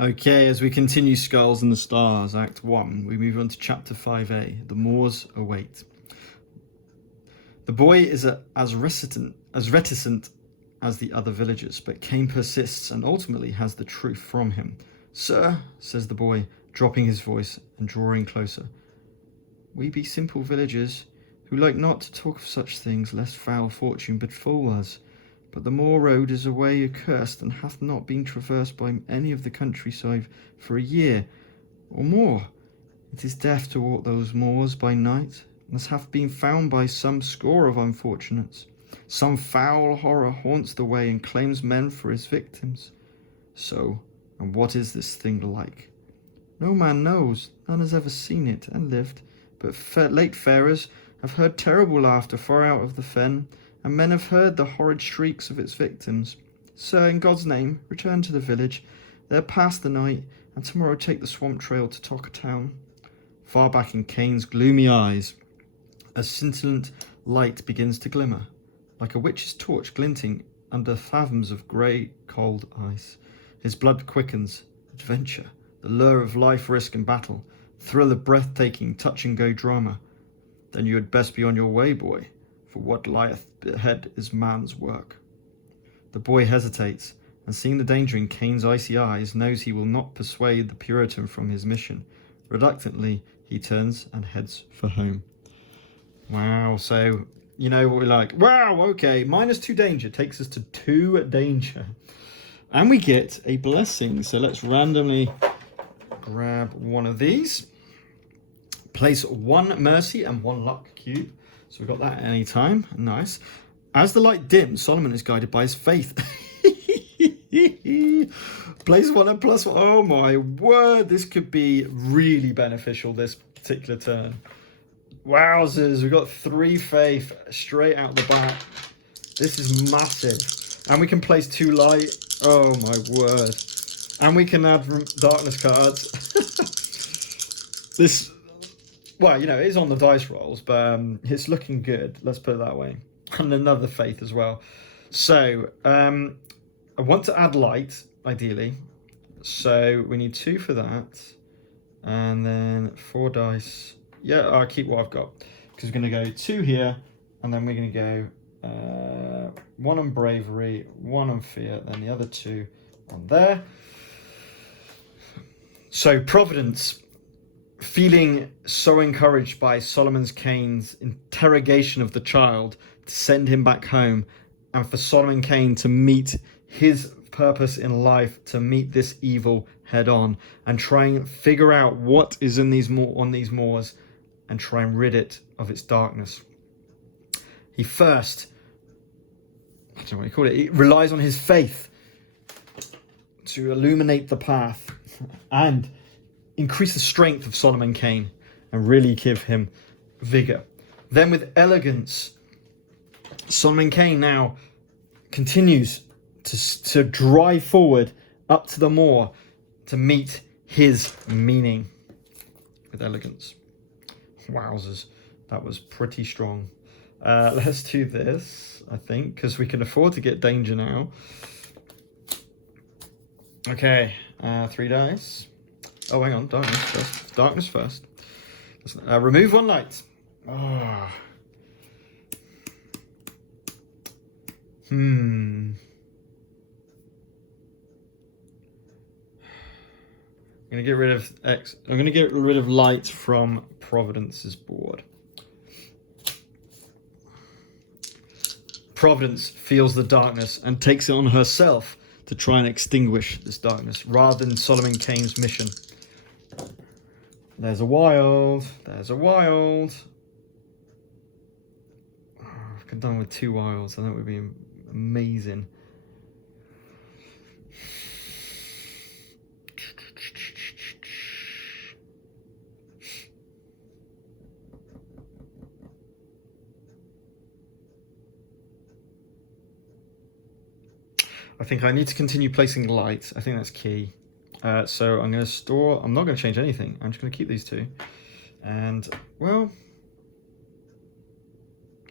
Okay, as we continue Skulls and the Stars, Act 1, we move on to Chapter 5a, The Moors Await. The boy is as reticent as the other villagers, but Kane persists and ultimately has the truth from him. "Sir," says the boy, dropping his voice and drawing closer, "we be simple villagers, who like not to talk of such things, lest foul fortune befall us. But the moor road is a way accursed, and hath not been traversed by any of the countryside for a year or more. It is death to walk those moors by night, as hath been found by some score of unfortunates. Some foul horror haunts the way and claims men for his victims. So, and what is this thing like? No man knows, none has ever seen it and lived, but late farers have heard terrible laughter far out of the fen, and men have heard the horrid shrieks of its victims. Sir, in God's name, return to the village, there pass the night, and tomorrow take the swamp trail to Tocker Town." Far back in Kane's gloomy eyes, a scintillant light begins to glimmer, like a witch's torch glinting under fathoms of grey, cold ice. His blood quickens. Adventure, the lure of life, risk, and battle, thrill of breathtaking touch-and-go drama. "Then you had best be on your way, boy, for what lieth ahead is man's work." The boy hesitates, and seeing the danger in Kane's icy eyes, knows he will not persuade the Puritan from his mission. Reluctantly, he turns and heads for home. Wow, so, you know what we're like. Wow, okay, -2 danger takes us to 2 danger. And we get a blessing, so let's randomly grab one of these. Place 1 mercy and 1 luck cube. So we've got that at any time. Nice. As the light dims, Solomon is guided by his faith. Place 1 and +1. Oh my word, this could be really beneficial this particular turn. Wowzers, we've got 3 faith straight out the back. This is massive. And we can place 2 light. Oh my word. And we can add darkness cards. This, well, you know, it is on the dice rolls, but it's looking good. Let's put it that way. And another faith as well. So, I want to add light, ideally. So we need 2 for that. And then 4 dice. Yeah, I'll keep what I've got. Because we're going to go 2 here. And then we're going to go 1 on bravery, 1 on fear, then the other 2 on there. So Providence, feeling so encouraged by Solomon Kane's interrogation of the child, to send him back home, and for Solomon Kane to meet his purpose in life, to meet this evil head on, and try and figure out what is in on these moors, and try and rid it of its darkness. He first, I don't know what you call it, he relies on his faith to illuminate the path and increase the strength of Solomon Kane and really give him vigor. Then with elegance, Solomon Kane now continues to drive forward up to the moor to meet his meaning with elegance. Wowzers, that was pretty strong. Let's do this, I think, because we can afford to get danger now. Okay, 3 dice. Oh, hang on, darkness first. Darkness first. Remove 1 light. Oh. I'm gonna get rid of X. I'm gonna get rid of light from Providence's board. Providence feels the darkness and takes it on herself to try and extinguish this darkness rather than Solomon Kane's mission. There's a wild. There's a wild. Oh, I could have done with 2 wilds. I think it would be amazing. I think I need to continue placing light. I think that's key. So I'm going to store... I'm not going to change anything. I'm just going to keep these 2. And, well...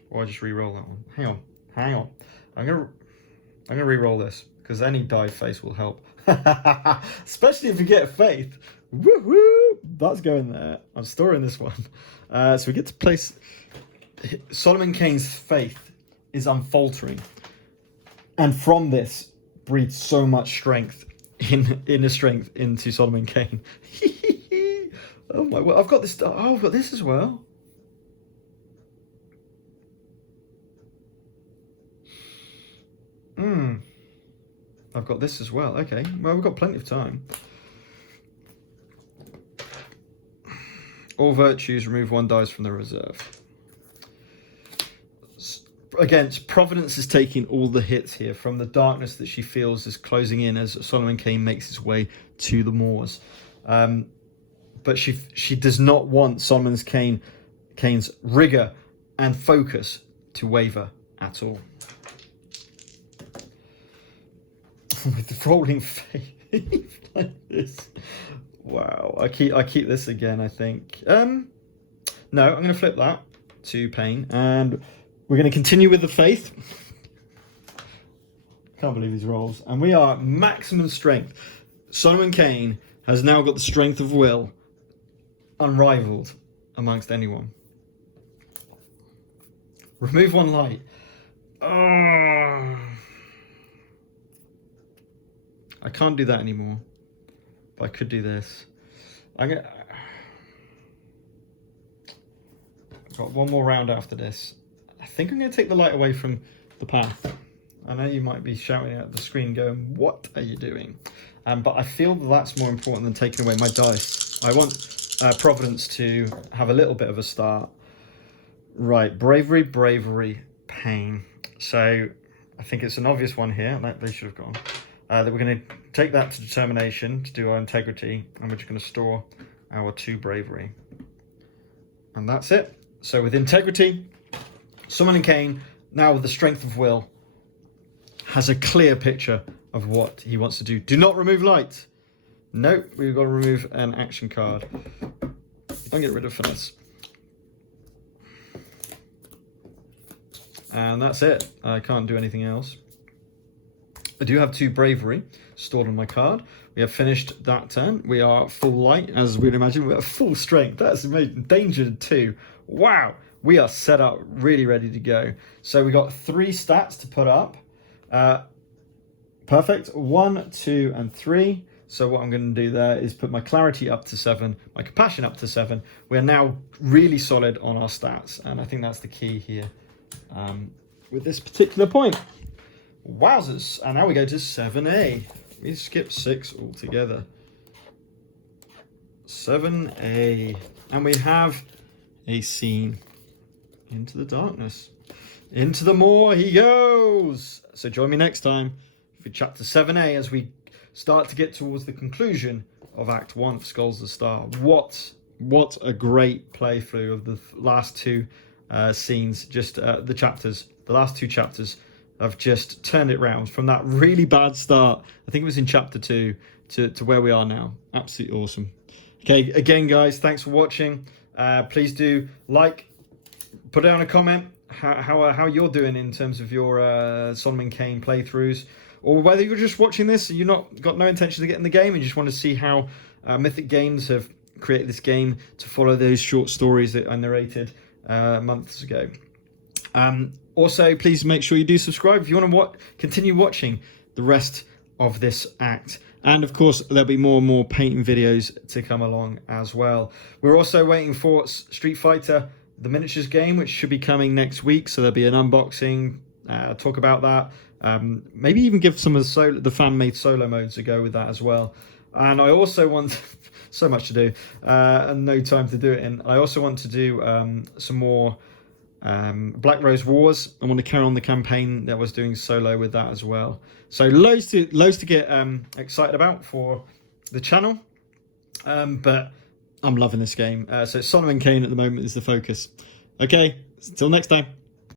Or I just re-roll that one. Hang on. I'm going to re-roll this, because any die face will help. Especially if you get faith. Woo-hoo! That's going there. I'm storing this one. So we get to place... Solomon Kane's faith is unfaltering. And from this breathes so much strength, inner strength into Solomon Kane. Oh my... Well, I've got this... Oh, I've got this as well. I've got this as well. Okay, well, we've got plenty of time. All virtues, remove 1 dice from the reserve. Again, Providence is taking all the hits here from the darkness that she feels is closing in as Solomon Kane makes his way to the moors. But she does not want Solomon Kane's rigor and focus to waver at all. With the rolling faith like this. Wow. I keep this again, I think. No, I'm going to flip that to pain. And we're going to continue with the faith. Can't believe these rolls. And we are maximum strength. Solomon Kane has now got the strength of will unrivaled amongst anyone. Remove 1 light. Oh... I can't do that anymore, but I could do this. I've got 1 more round after this. I think I'm going to take the light away from the path. I know you might be shouting at the screen going, what are you doing? But I feel that's more important than taking away my dice. I want Providence to have a little bit of a start. Right, bravery, bravery, pain. So I think it's an obvious one here. They should have gone. That we're going to take that to determination to do our integrity, and we're just going to store our 2 bravery. And that's it. So with integrity, Solomon Kane, now with the strength of will, has a clear picture of what he wants to do. Do not remove light. Nope, we've got to remove an action card. I'll get rid of finesse. And that's it. I can't do anything else. I do have 2 bravery stored on my card. We have finished that turn. We are full light, as we'd imagine. We are full strength. That's amazing. Danger 2. Wow. We are set up, really ready to go. So we got 3 stats to put up. Perfect. 1, 2, and 3. So what I'm going to do there is put my clarity up to 7, my compassion up to 7. We are now really solid on our stats, and I think that's the key here with this particular point. Wowzers. And now we go to 7A. We skip 6 altogether. 7A. And we have a scene. Into the darkness. Into the moor he goes. So join me next time for chapter 7A as we start to get towards the conclusion of Act 1 for Skulls the Star. What a great playthrough of the last 2 scenes. Just the chapters. The last 2 chapters. I've just turned it round from that really bad start. I think it was in chapter 2 to where we are now. Absolutely awesome. Okay, again, guys, thanks for watching. Please do like, put down a comment how you're doing in terms of your Solomon Kane playthroughs, or whether you're just watching this and you've got no intention of getting the game and you just want to see how Mythic Games have created this game to follow those short stories that I narrated months ago. Also, please make sure you do subscribe if you want to continue watching the rest of this act. And of course, there'll be more and more painting videos to come along as well. We're also waiting for Street Fighter, the miniatures game, which should be coming next week. So there'll be an unboxing, talk about that. Maybe even give some of the fan-made solo modes a go with that as well. And I also want, so much to do, and no time to do it in. I also want to do some more Black Rose Wars. I want to carry on the campaign that I was doing solo with that as well. So loads to get excited about for the channel. But I'm loving this game. So Solomon Kane at the moment is the focus. Okay, until next time.